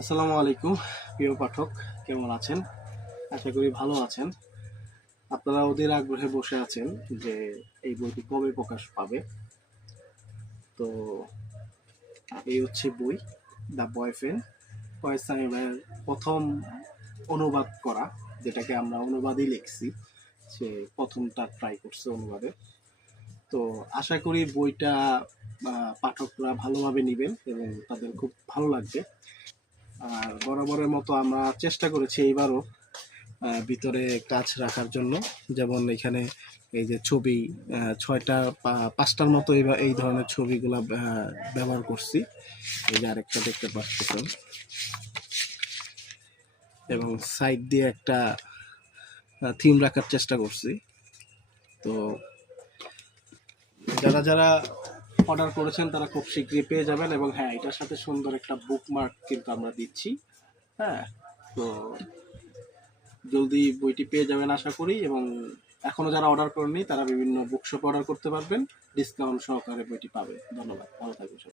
আসসালামু আলাইকুম প্রিয় পাঠক, কেমন আছেন? আশা করি ভালো আছেন। আপনারা ওদের আগ্রহে বসে আছেন যে এই বইটি কবে প্রকাশ পাবে। তো এই হচ্ছে বই, দ্য বয়ফ্রেন্ড। ফয়েজ সামি ভাইয়ের প্রথম অনুবাদ করা, যেটাকে আমরা অনুবাদই লিখছি। সে প্রথমটা ট্রাই করছে অনুবাদে। তো আশা করি বইটা পাঠকরা ভালোভাবে নেবেন এবং তাদের খুব ভালো লাগবে। আর বরাবরের মতো আমরা চেষ্টা করেছি এইবারও ভিতরে কাজ রাখার জন্য। যেমন এখানে এই যে ছবি, ছয়টা পাঁচটার মতো এই ধরনের ছবিগুলো ব্যবহার করছি। এই যে আরেকটা দেখতে পাচ্ছেন, এবং সাইড দিয়ে একটা থিম রাখার চেষ্টা করছি। তো যারা যারা অর্ডার করেছেন তারা খুব শীঘ্রই পেয়ে যাবেন। এবং হ্যাঁ, এটার সাথে সুন্দর একটা বুকমার্ক কিন্তু আমরা দিচ্ছি। হ্যাঁ, তো জলদি বইটি পেয়ে যাবেন আশা করি। এবং এখনো যারা অর্ডার করেননি তারা বিভিন্ন বুকশপে অর্ডার করতে পারবেন, ডিসকাউন্ট সহকারে বইটি পাবে। ধন্যবাদ, ভালো থাকবেন সবাই।